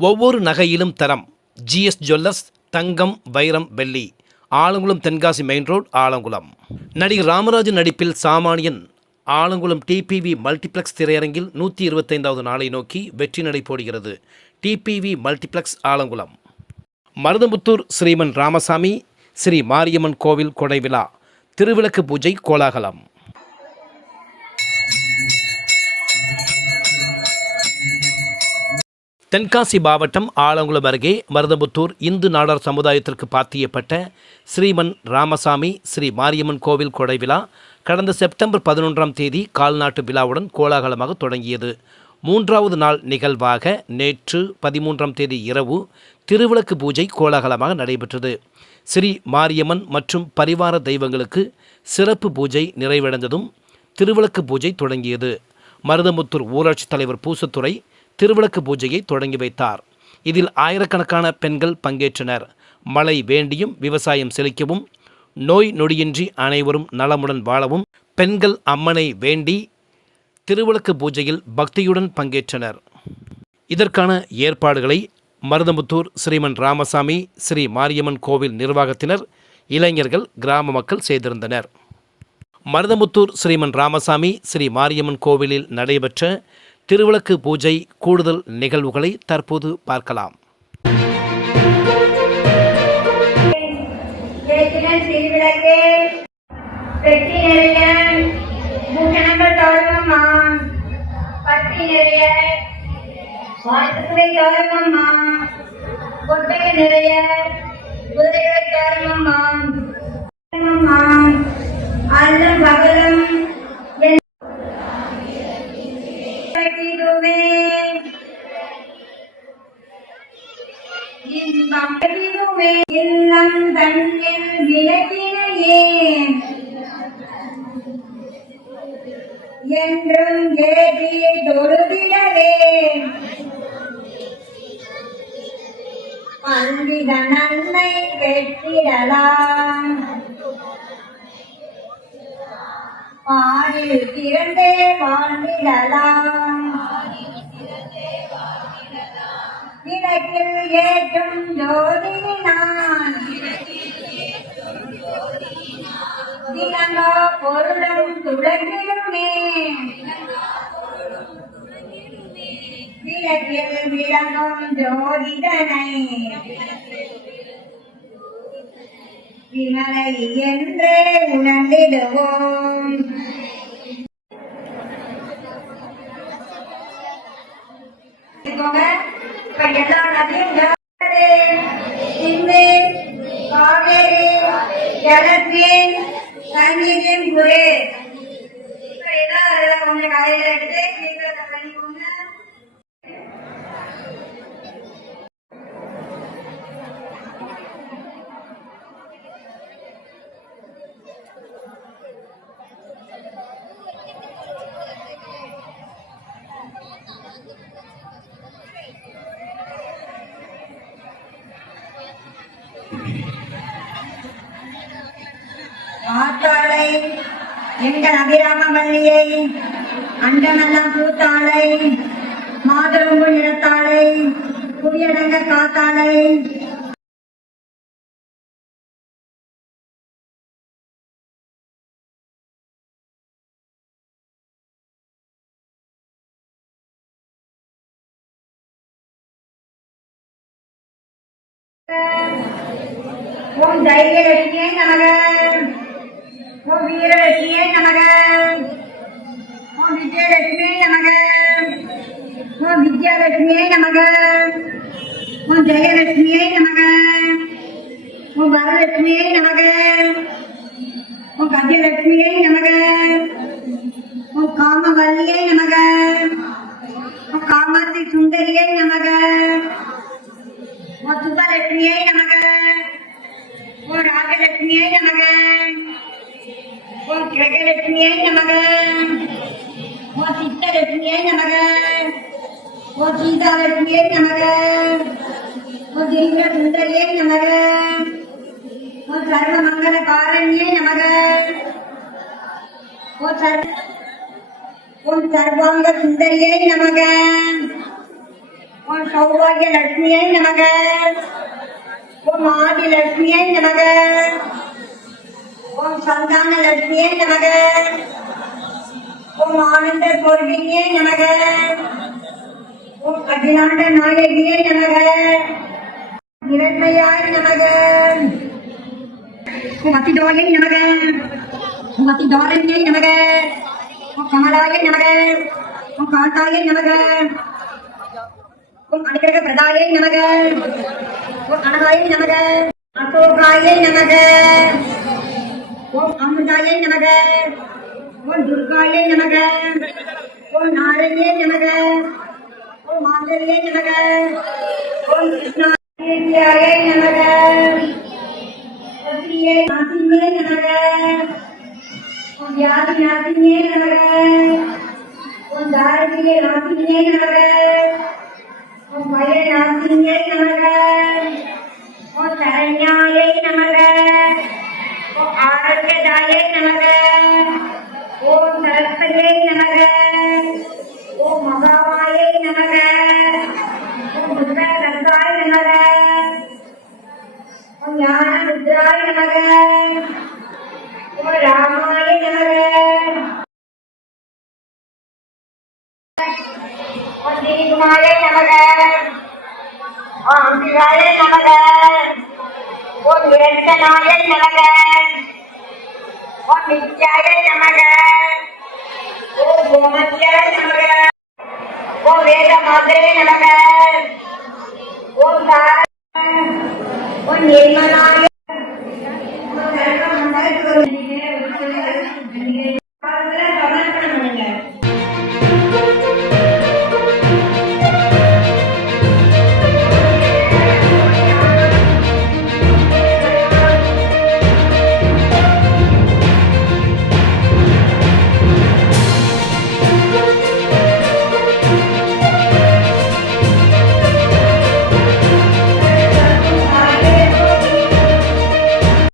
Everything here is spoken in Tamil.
ஒவ்வொரு நகையிலும் தரம். ஜிஎஸ் ஜுவல்லர்ஸ் தங்கம் வைரம் வெள்ளி. Alangulam Tenkasi main road Alangulam. நடிகர் ராமராஜன் நடிப்பில் சாமானியன். ஆலங்குளம் டிபிவி மல்டிப்ளெக்ஸ் திரையரங்கில் நூற்றி இருபத்தைந்தாவது நாளை நோக்கி வெற்றி நடை போடுகிறது. T P V multiplex Alangulam. Maruthamuthur Sriman Ramasamy Sri Mariamman கோவில் கொடை விழா. திருவிளக்கு பூஜை கோலாகலம். தென்காசி மாவட்டம் ஆலங்குளம் அருகே மருதமுத்தூர் இந்து நாடார் சமுதாயத்திற்கு பாத்தியப்பட்ட ஸ்ரீமன் ராமசாமி ஸ்ரீ மாரியம்மன் கோவில் கொடை விழா கடந்த செப்டம்பர் பதினொன்றாம் தேதி கால்நாட்டு விழாவுடன் கோலாகலமாக தொடங்கியது. மூன்றாவது நாள் நிகழ்வாக நேற்று பதிமூன்றாம் தேதி இரவு திருவிளக்கு பூஜை கோலாகலமாக நடைபெற்றது. ஸ்ரீ மாரியம்மன் மற்றும் பரிவார தெய்வங்களுக்கு சிறப்பு பூஜை நிறைவடைந்ததும் திருவிளக்கு பூஜை தொடங்கியது. மருதமுத்தூர் ஊராட்சித் தலைவர் பூசத்துறை திருவிளக்கு பூஜையை தொடங்கி வைத்தார். இதில் ஆயிரக்கணக்கான பெண்கள் பங்கேற்றனர். மழை வேண்டியும் விவசாயம் செழிக்கவும் நோய் நொடியின்றி அனைவரும் நலமுடன் வாழவும் பெண்கள் அம்மனை வேண்டி திருவிளக்கு பூஜையில் பக்தியுடன் பங்கேற்றனர். இதற்கான ஏற்பாடுகளை மருதமுத்தூர் ஸ்ரீமன் ராமசாமி ஸ்ரீ மாரியம்மன் கோவில் நிர்வாகத்தினர் இளைஞர்கள் கிராம மக்கள் செய்திருந்தனர். மருதமுத்தூர் ஸ்ரீமன் ராமசாமி ஸ்ரீ மாரியம்மன் கோவிலில் நடைபெற்ற திருவிளக்கு பூஜை கூடுதல் நிகழ்வுகளை தற்போது பார்க்கலாம். ஏற்றினல் திருவிளக்கு. பெட்டி நிறைய பூஷணங்கள் தோழமம்மா தன்னில் விலகினையே என்றும் ஏதி தொழுதிடவே பண்டித நன்மை பெற்றிடலாம் பாடில் திரண்டே வாழ்ந்திடலாம். விளக்கில் ஏற்றும் ஜோதினான் திலங்கா பொருளும் துளங்கிடுமே. விளக்கில் விளங்கும் விமலை உணர்ந்திடுவோம். இப்ப எல்லா நதியும் I'm again, Gure. எங்கள் அபிராமவல்லியை அண்டமெல்லாம் பூத்தாளை மாதரும்பு நிறத்தாளை புவியடங்க காத்தாளை. ஓம் தைரியலட்சுமியை நமக. ஓம் வீரலட்சுமியே நமக. ஓம் விஜயலட்சுமியே நமக. ஓம் வித்யாலட்சுமியே நமக. ஓம் ஜெயலட்சுமியே நமக. ஓம் வரலட்சுமியே நமக. ஓம் கஜலட்சுமியே நமக. ஓம் காமவல்லியே நமக. ஓம் காமாத்தி சுந்தரியே நமக. ஓம் சுபலட்சுமியை நமக. ஓம் ராஜலட்சுமியே நமக. ஓம் கிரகலட்சுமியை நமக ஓம் சித்தலட்சுமியை நமக ஓம் சீதாலட்சுமியை நமக ஓம் திரிபுர சுந்தரியை நமக ஓம் சர்வ மங்கள காரண்யை நமக ஓம் சர்வ ஓம் சர்வாங்க சுந்தரியை நமக ஓம் சௌபாகிய லட்சுமியை நமக ஓம் ஆதி லட்சுமியை நமக ஓம் சந்தான லட்சுமியே நமக. ஓம் ஆனந்த கோர்வினியை நமக. ஓம் அகிலாண்ட நாயகியே நமக. இரண்மையாய் நமக. ஓம் நமக. ஓம் நமக. ஓம் கமலாய நமக. ஓம் காந்தாய நமக. ஓம் அனுகிரக பிரதாயை நமக. ஓம் அனகாயை நமக. அசோகாயை நமக. ஓம் அமுதாயை நமக ஓம் துர்காயை நமக ஓம் நாரண்யே நமக ஓம் மாங்கல்யே நமக ஓம் கிருஷ்ணாய நமக ஸ்ரீயே நாசின்யே நமக ஓம் வியாதி நாசின்யே நமக ஓம் தாரித்ரிய நாசின்யே நமக ஓம் பய நாசின்யே நமக ஓம் ओम दीर्घाय नमः ओम शिवाय नमः ओम वेंकटनाय नमः ओम नित्याय नमः ओम गोमत्याय नमः ओम वेदमात्रे नमः ओम ओम निर्मलाय